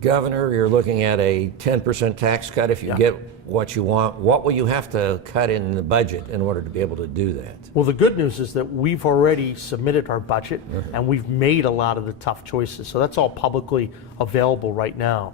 Governor, you're looking at a 10% tax cut if you get what you want. What will you have to cut in the budget in order to be able to do that? Well, the good news is that we've already submitted our budget and we've made a lot of the tough choices. So that's all publicly available right now.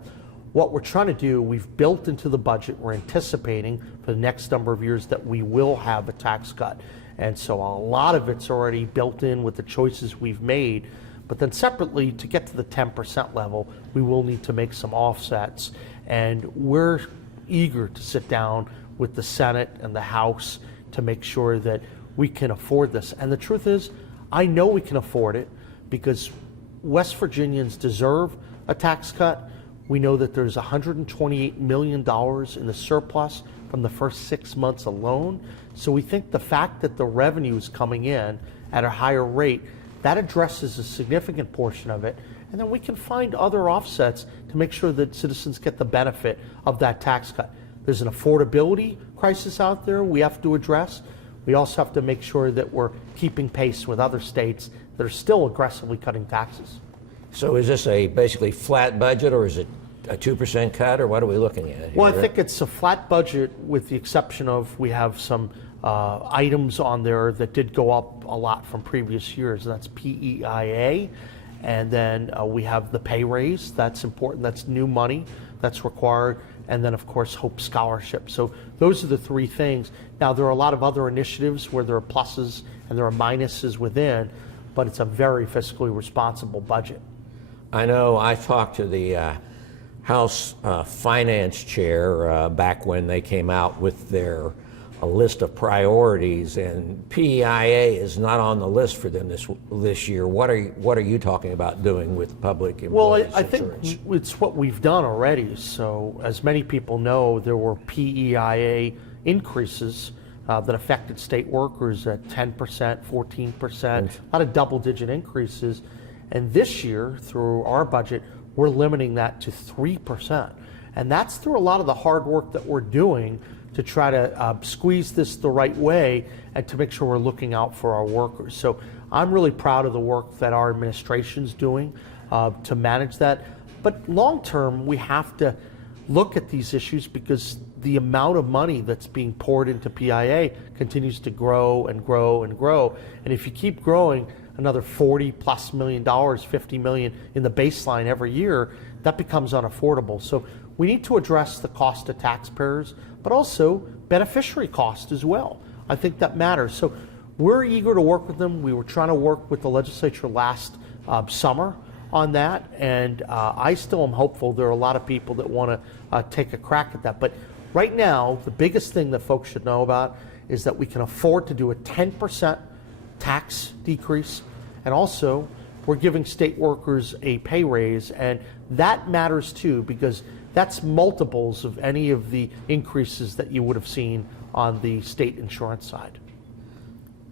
What we're trying to do, we've built into the budget, we're anticipating for the next number of years that we will have a tax cut. And so a lot of it's already built in with the choices we've made. But then separately, to get to the 10% level, we will need to make some offsets. And we're eager to sit down with the Senate and the House to make sure that we can afford this. And the truth is, I know we can afford it because West Virginians deserve a tax cut. We know that there's $128 million in the surplus from the first 6 months alone. So we think the fact that the revenue is coming in at a higher rate, that addresses a significant portion of it. And then we can find other offsets to make sure that citizens get the benefit of that tax cut. There's an affordability crisis out there we have to address. We also have to make sure that we're keeping pace with other states that are still aggressively cutting taxes. So is this a basically flat budget, or is it a 2% cut, or what are we looking at here? Well, I think it's a flat budget with the exception of we have some items on there that did go up a lot from previous years. That's PEIA, and then we have the pay raise. That's important. That's new money that's required. And then, of course, Hope Scholarship. So those are the three things. Now, there are a lot of other initiatives where there are pluses and there are minuses within, but it's a very fiscally responsible budget. I know I talked to the House Finance Chair back when they came out with their list of priorities, and PEIA is not on the list for them this year. What are you talking about doing with public employees? Well, I think it's what we've done already. So, as many people know, there were PEIA increases that affected state workers at 10%, 14%, a lot of double-digit increases. And this year, through our budget, we're limiting that to 3%. And that's through a lot of the hard work that we're doing to try to squeeze this the right way and to make sure we're looking out for our workers. So I'm really proud of the work that our administration's doing to manage that. But long term, we have to look at these issues because the amount of money that's being poured into PIA continues to grow and grow and grow. And if you keep growing another $40+ million, $50 million in the baseline every year, that becomes unaffordable. So we need to address the cost to taxpayers, but also beneficiary cost as well. I think that matters. So we're eager to work with them. We were trying to work with the legislature last summer on that, and I still am hopeful. There are a lot of people that want to take a crack at that. But right now, the biggest thing that folks should know about is that we can afford to do a 10% tax decrease, and also we're giving state workers a pay raise, and that matters too because that's multiples of any of the increases that you would have seen on the state insurance side.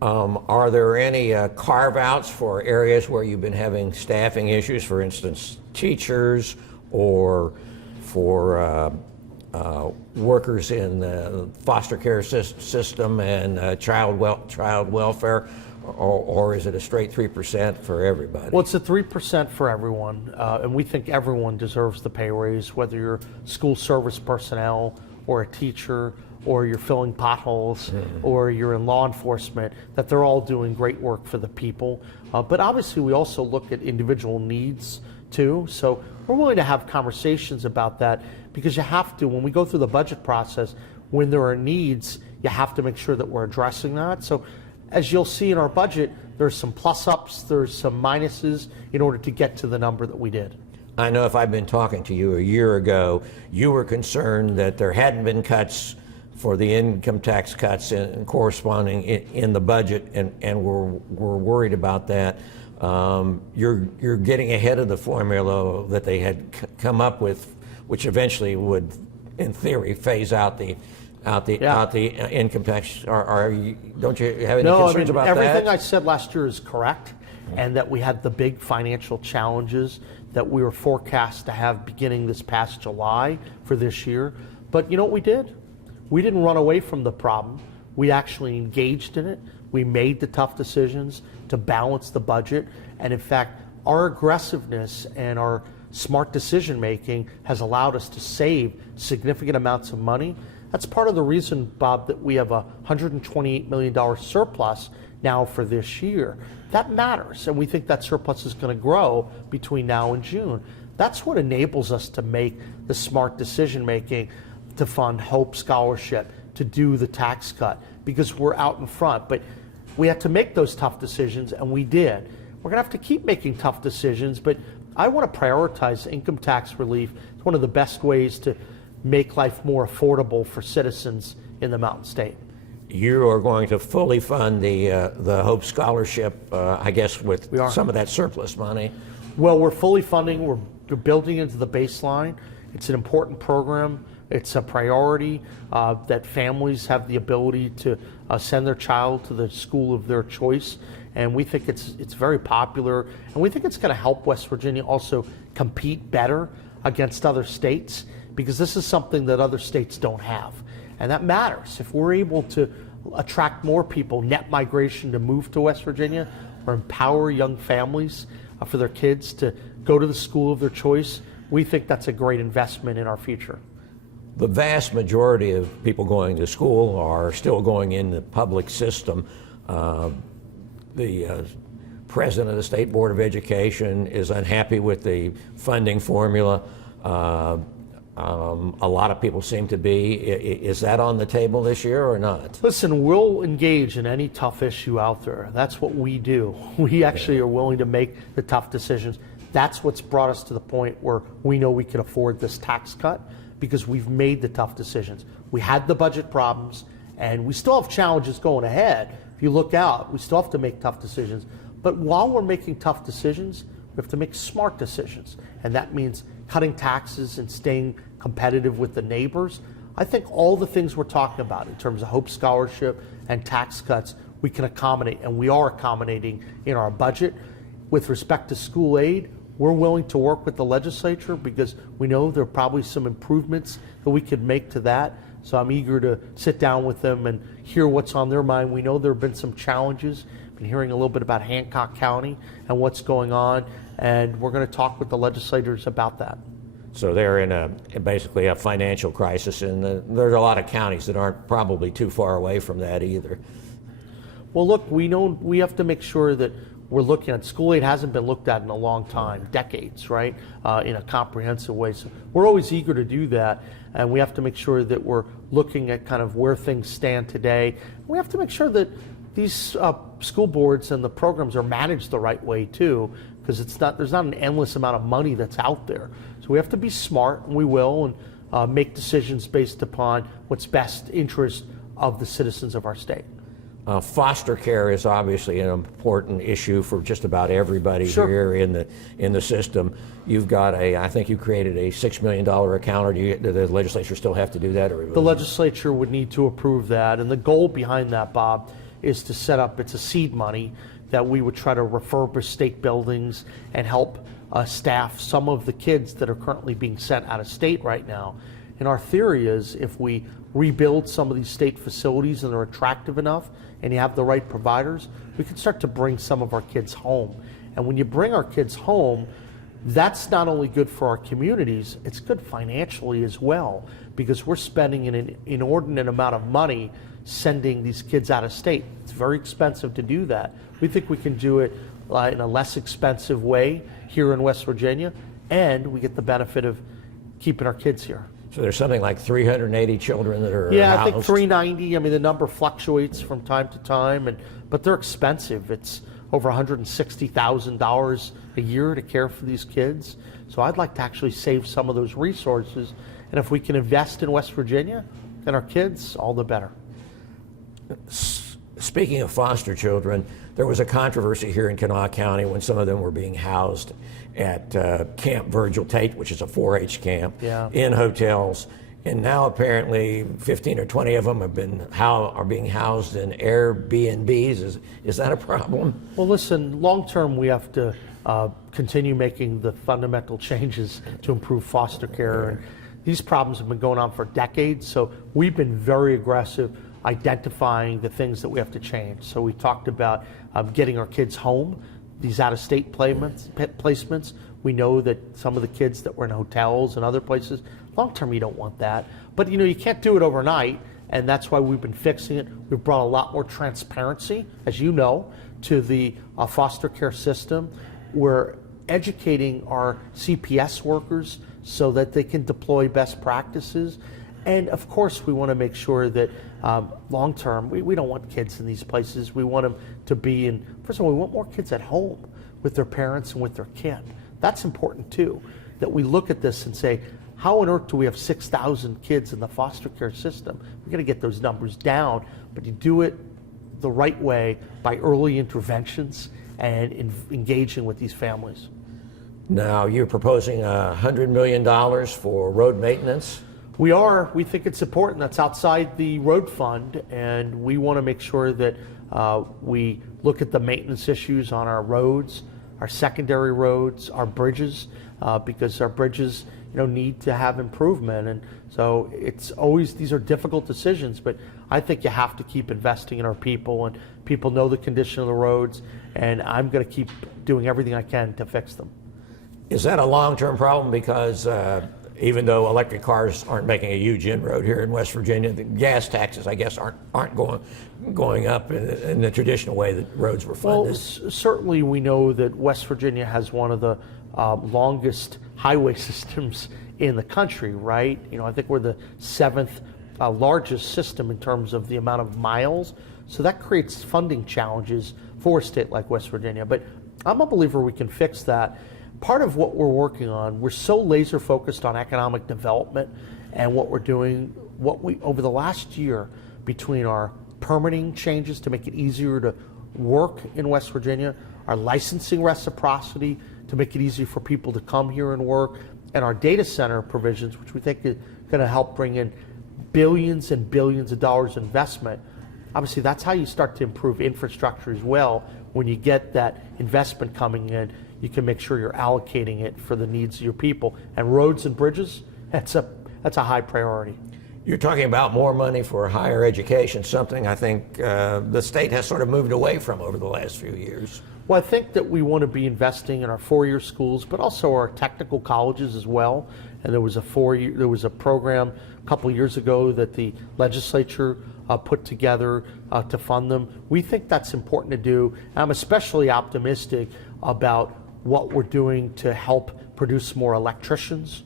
Are there any carve-outs for areas where you've been having staffing issues, for instance, teachers or for workers in the foster care system and child welfare, or is it a straight 3% for everybody? Well, it's a 3% for everyone, and we think everyone deserves the pay raise, whether you're school service personnel or a teacher or you're filling potholes or you're in law enforcement, that they're all doing great work for the people. But obviously we also look at individual needs too, so we're willing to have conversations about that because you have to, when we go through the budget process, when there are needs, you have to make sure that we're addressing that. So as you'll see in our budget, there's some plus-ups, there's some minuses in order to get to the number that we did. I know if I'd been talking to you a year ago, you were concerned that there hadn't been cuts for the income tax cuts and corresponding in the budget, and we're worried about that. You're getting ahead of the formula that they had come up with, which eventually would, in theory, phase out the income tax. Don't you have any concerns about that? Everything I said last year is correct, and that we had the big financial challenges that we were forecast to have beginning this past July for this year. But you know what we did? We didn't run away from the problem. We actually engaged in it. We made the tough decisions to balance the budget. And in fact, our aggressiveness and our smart decision making has allowed us to save significant amounts of money. That's part of the reason, Bob, that we have a $128 million surplus now for this year. That matters, and we think that surplus is going to grow between now and June. That's what enables us to make the smart decision making, to fund Hope Scholarship, to do the tax cut, because we're out in front. But we had to make those tough decisions, and we did. We're going to have to keep making tough decisions, but I want to prioritize income tax relief. It's one of the best ways to make life more affordable for citizens in the Mountain State. You are going to fully fund the Hope Scholarship, I guess, with some of that surplus money. Well, we're fully funding. We're building into the baseline. It's an important program. It's a priority that families have the ability to send their child to the school of their choice. And we think it's very popular. And we think it's going to help West Virginia also compete better against other states, because this is something that other states don't have. And that matters. If we're able to attract more people, net migration to move to West Virginia, or empower young families for their kids to go to the school of their choice, we think that's a great investment in our future. The vast majority of people going to school are still going in the public system. The president of the State Board of Education is unhappy with the funding formula. A lot of people seem to be. Is that on the table this year or not? Listen, we'll engage in any tough issue out there. That's what we do. We actually are willing to make the tough decisions. That's what's brought us to the point where we know we can afford this tax cut, because we've made the tough decisions. We had the budget problems, and we still have challenges going ahead. If you look out, we still have to make tough decisions. But while we're making tough decisions, we have to make smart decisions. And that means cutting taxes and staying competitive with the neighbors. I think all the things we're talking about in terms of Hope Scholarship and tax cuts, we can accommodate, and we are accommodating in our budget. With respect to school aid, we're willing to work with the legislature, because we know there are probably some improvements that we could make to that. So I'm eager to sit down with them and hear what's on their mind. We know there have been some challenges. Been hearing a little bit about Hancock County and what's going on, and we're going to talk with the legislators about that. So they're in basically a financial crisis, and there's a lot of counties that aren't probably too far away from that either. Well, look, we know we have to make sure that we're looking at school aid. Hasn't been looked at in a long time, decades, right, in a comprehensive way. So we're always eager to do that, and we have to make sure that we're looking at kind of where things stand today. We have to make sure that these school boards and the programs are managed the right way too, because there's not an endless amount of money that's out there. So we have to be smart, and we will, and make decisions based upon what's best interest of the citizens of our state. Foster care is obviously an important issue for just about everybody here in the system. You've got I think you created a $6 million account, or does the legislature still have to do that? Or the legislature would need to approve that, and the goal behind that, Bob, is to set up, it's a seed money that we would try to refurbish state buildings and help staff some of the kids that are currently being sent out of state right now. And our theory is, if we rebuild some of these state facilities and they're attractive enough, and you have the right providers, we can start to bring some of our kids home. And when you bring our kids home, that's not only good for our communities, it's good financially as well, because we're spending an inordinate amount of money sending these kids out of state. It's very expensive to do that. We think we can do it in a less expensive way here in West Virginia, and we get the benefit of keeping our kids here. So there's something like 380 children that are I housed. think 390. I mean, the number fluctuates from time to time, but they're expensive. It's over $160,000 a year to care for these kids. So I'd like to actually save some of those resources, and if we can invest in West Virginia and our kids, all the better. Speaking of foster children, there was a controversy here in Kanawha County when some of them were being housed at Camp Virgil Tate, which is a 4-H camp, in hotels. And now apparently 15 or 20 of them are being housed in Airbnbs. Is that a problem? Well, listen, long term we have to continue making the fundamental changes to improve foster care. And these problems have been going on for decades, so we've been very aggressive identifying the things that we have to change. So we talked about getting our kids home. these out-of-state placements. We know that some of the kids that were in hotels and other places, long-term you don't want that. But you can't do it overnight, and that's why we've been fixing it. We've brought a lot more transparency, as you know, to the foster care system. We're educating our CPS workers so that they can deploy best practices. And of course, we want to make sure that long term, we don't want kids in these places. We want them to be in, first of all, we want more kids at home with their parents and with their kid. That's important too, that we look at this and say, how on earth do we have 6,000 kids in the foster care system? We're going to get those numbers down, but you do it the right way by early interventions and engaging with these families. Now, you're proposing $100 million for road maintenance. We are. We think it's important. That's outside the road fund, and we want to make sure that we look at the maintenance issues on our roads, our secondary roads, our bridges, because our bridges need to have improvement. And so it's always, these are difficult decisions, but I think you have to keep investing in our people, and people know the condition of the roads, and I'm going to keep doing everything I can to fix them. Is that a long-term problem? Because even though electric cars aren't making a huge inroad here in West Virginia, the gas taxes, I guess, aren't going up in the traditional way that roads were funded. Well, certainly we know that West Virginia has one of the longest highway systems in the country, right? I think we're the 7th largest system in terms of the amount of miles. So that creates funding challenges for a state like West Virginia. But I'm a believer we can fix that. Part of what we're working on, we're so laser focused on economic development and what we're doing, over the last year, between our permitting changes to make it easier to work in West Virginia, our licensing reciprocity to make it easier for people to come here and work, and our data center provisions, which we think is going to help bring in billions and billions of dollars investment. Obviously, that's how you start to improve infrastructure as well. When you get that investment coming in, you can make sure you're allocating it for the needs of your people. And roads and bridges, that's a high priority. You're talking about more money for higher education, something I think the state has sort of moved away from over the last few years. Well, I think that we want to be investing in our four-year schools, but also our technical colleges as well. And there was a program a couple years ago that the legislature put together to fund them. We think that's important to do. I'm especially optimistic about what we're doing to help produce more electricians,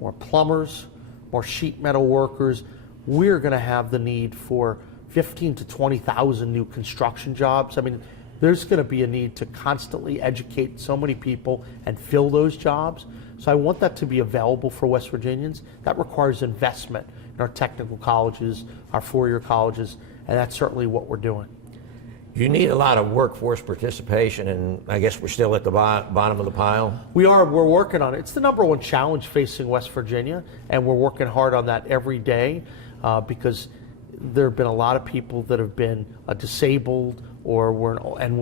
more plumbers, more sheet metal workers. We're going to have the need for 15 to 20,000 new construction jobs. I mean, there's going to be a need to constantly educate so many people and fill those jobs. So I want that to be available for West Virginians. That requires investment in our technical colleges, our four-year colleges, and that's certainly what we're doing. You need a lot of workforce participation, and I guess we're still at the bottom of the pile. We're working on it. It's the #1 challenge facing West Virginia, and we're working hard on that every day because there have been a lot of people that have been disabled, or we're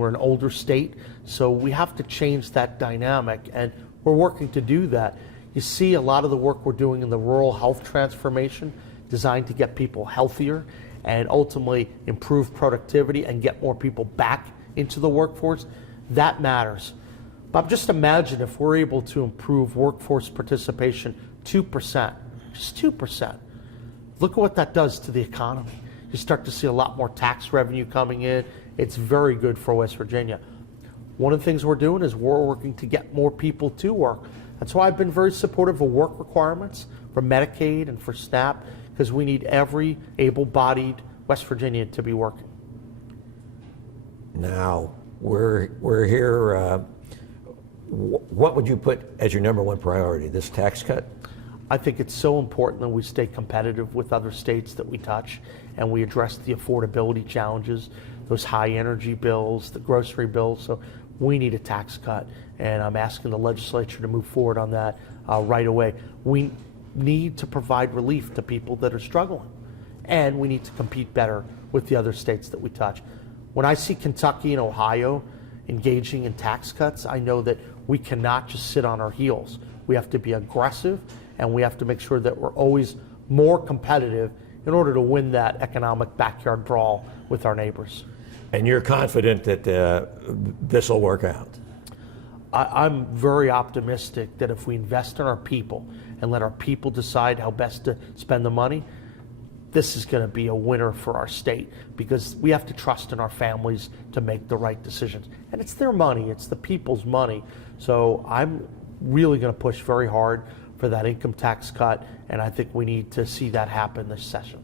an older state. So we have to change that dynamic, and we're working to do that. You see a lot of the work we're doing in the rural health transformation designed to get people healthier and ultimately improve productivity and get more people back into the workforce. That matters. But just imagine if we're able to improve workforce participation 2%, just 2%. Look at what that does to the economy. You start to see a lot more tax revenue coming in. It's very good for West Virginia. One of the things we're doing is we're working to get more people to work. That's why I've been very supportive of work requirements for Medicaid and for SNAP, because we need every able-bodied West Virginian to be working. Now, we're here. What would you put as your #1 priority, this tax cut? I think it's so important that we stay competitive with other states that we touch, and we address the affordability challenges, those high energy bills, the grocery bills. So we need a tax cut, and I'm asking the legislature to move forward on that right away. We need to provide relief to people that are struggling, and we need to compete better with the other states that we touch. When I see Kentucky and Ohio engaging in tax cuts, I know that we cannot just sit on our heels. We have to be aggressive, and we have to make sure that we're always more competitive in order to win that economic backyard brawl with our neighbors. And you're confident that this will work out? I'm very optimistic that if we invest in our people and let our people decide how best to spend the money, this is going to be a winner for our state, because we have to trust in our families to make the right decisions. And it's their money, it's the people's money. So I'm really going to push very hard for that income tax cut, and I think we need to see that happen this session.